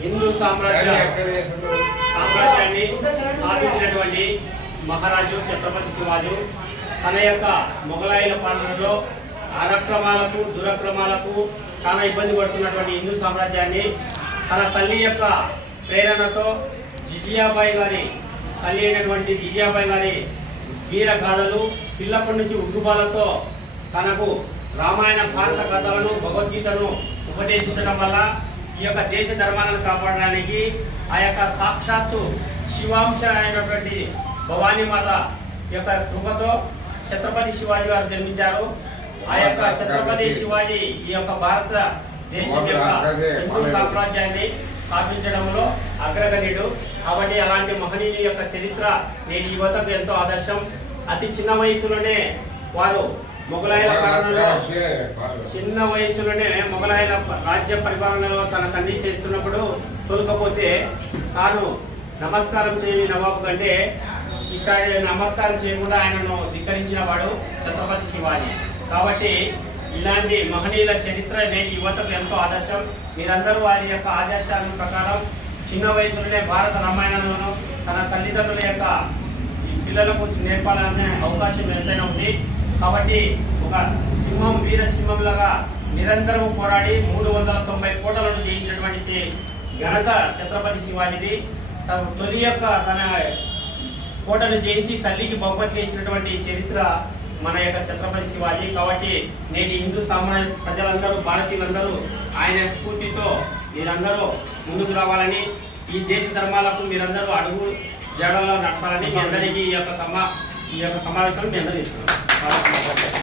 హిందూ సామ్రాజ్యాన్ని స్థాపించినటువంటి మహారాజు ఛత్రపతి శివాజు తన యొక్క మొఘలాయిల పాలనలో అనక్రమాలకు దురక్రమాలకు చాలా ఇబ్బంది పడుతున్నటువంటి హిందూ సామ్రాజ్యాన్ని తన తల్లి యొక్క ప్రేరణతో జిజియాబాయి గారి తల్లి అయినటువంటి జిజియాబాయి గారి వీర గాథలు పిల్లప్పటి నుంచి ఉగ్గుబాలతో తనకు రామాయణ భారత కథలను భగవద్గీతను ఉపదేశించడం వల్ల ఈ యొక్క దేశ ధర్మాలను కాపాడడానికి ఆ యొక్క సాక్షాత్తు శివాంశ అయినటువంటి భవానీ మాత యొక్క కృపతో ఛత్రపతి శివాజీ గారు జన్మించారు. ఆ యొక్క ఛత్రపతి శివాజీ ఈ యొక్క భారత దేశం యొక్క హిందూ సామ్రాజ్యాన్ని స్థాపించడంలో అగ్రగణ్యుడు. కాబట్టి అలాంటి మహనీయుని యొక్క చరిత్ర నేటి యువతకు ఎంతో ఆదర్శం. అతి చిన్న వయసులోనే వారు మొఘలాయుల పాలనలో చిన్న వయసులోనే మొఘలాయుల రాజ్య పరిపాలనలో తన తండ్రి చేస్తున్నప్పుడు తొలకపోతే తాను నమస్కారం చేయని నవాబు కంటే ఇక్కడ నమస్కారం చేయకుండా ఆయనను ధిక్కరించిన వాడు ఛత్రపతి శివాజీ. కాబట్టి ఇలాంటి మహనీయుల చరిత్ర యువతకు ఎంతో ఆదర్శం. మీరందరూ వారి యొక్క ఆదర్శాల ప్రకారం చిన్న వయసులోనే భారత రామాయణంలోనూ తన తల్లిదండ్రుల యొక్క ఈ పిల్లలకు నేర్పాలనే అవకాశం ఎంతైనా ఉంది. కాబట్టి ఒక సింహం వీరసింహంలాగా నిరంతరం పోరాడి మూడు వందల తొంభై కోటలను జయించినటువంటి ఘనత ఛత్రపతి శివాజీది. తన తొలి యొక్క తన కోటను జయించి తల్లికి బహుమతిగా ఇచ్చినటువంటి చరిత్ర మన యొక్క ఛత్రపతి శివాజీ. కాబట్టి నేటి హిందూ సామాన్య ప్రజలందరూ భారతీయులందరూ ఆయన స్ఫూర్తితో మీరందరూ ముందుకు రావాలని ఈ దేశ ధర్మాలకు మీరందరూ అడుగు జడలో నడపాలని మీ అందరికీ ఈ యొక్క సమా ఈ యొక్క సమావేశం మీ అందరూ ఇస్తున్నాం.